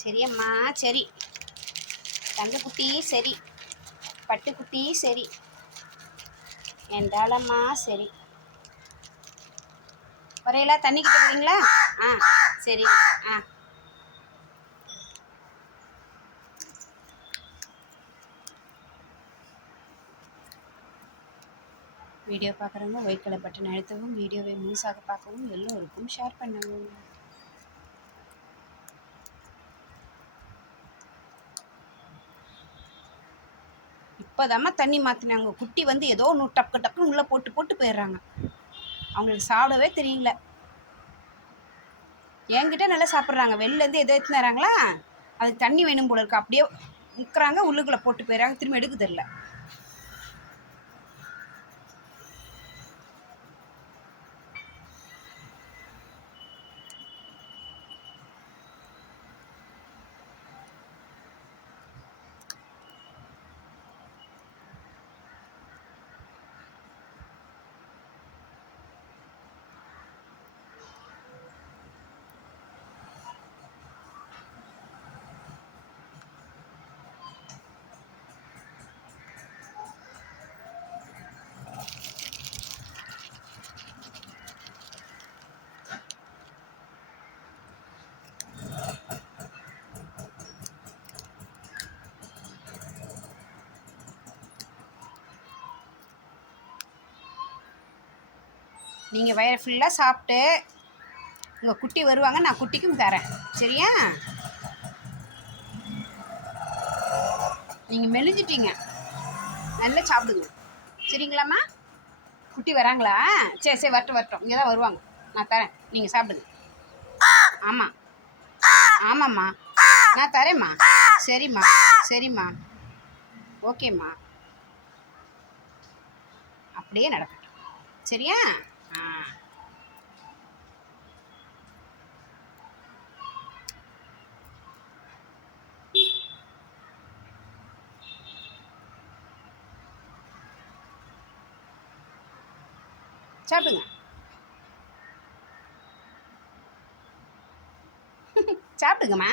சரியம்மா சரி. தங்கக்குட்டி சரி. பட்டுக்குட்டி சரி. என்றாலம்மா சரி. வரையில தண்ணி கிட்ட வரீங்களா ஆ சரி. ஆ. வீடியோ பார்க்குறவங்க ஒயிட் கலர் பட்டன் அழுத்தவும் வீடியோவை முழுசாக பார்க்கவும் எல்லோருக்கும் ஷேர் பண்ணவும். அப்போதாம்மா தண்ணி மாற்றினாங்க குட்டி வந்து ஏதோ ஒன்று டக்கு டக்குன்னு உள்ளே போட்டு போட்டு போயிடுறாங்க. அவங்களுக்கு சாப்பிடவே தெரியல. என்கிட்ட நல்லா சாப்பிட்றாங்க. வெளிலேருந்து எதோ எடுத்துன்னு வராங்களா? அதுக்கு தண்ணி வேணும் போல இருக்கு. அப்படியே முக்கிறாங்க. உள்ளுக்குள்ளே போட்டு போயிடுறாங்க. திரும்ப எடுக்க தெரில நீங்கள் வயிறு ஃபுல்லாக சாப்பிட்டு உங்கள் குட்டி வருவாங்க நான் குட்டிக்கும் தரேன். சரியா? நீங்கள் மெலிஞ்சிட்டீங்க. நல்லா சாப்பிடுங்க. சரிங்களாம்மா? குட்டி வராங்களா? சரி சரி வரட்டும் வரட்டும். இங்கே தான் வருவாங்க. நான் தரேன். நீங்கள் சாப்பிடுங்க. ஆமாம் ஆமாம்மா. நான் தரேம்மா. சரிம்மா. சரிம்மா. ஓகேம்மா. அப்படியே நடக்கட்டும். சரியா? ஆ சாப்பிடுங்க சாப்பிடுங்கம்மா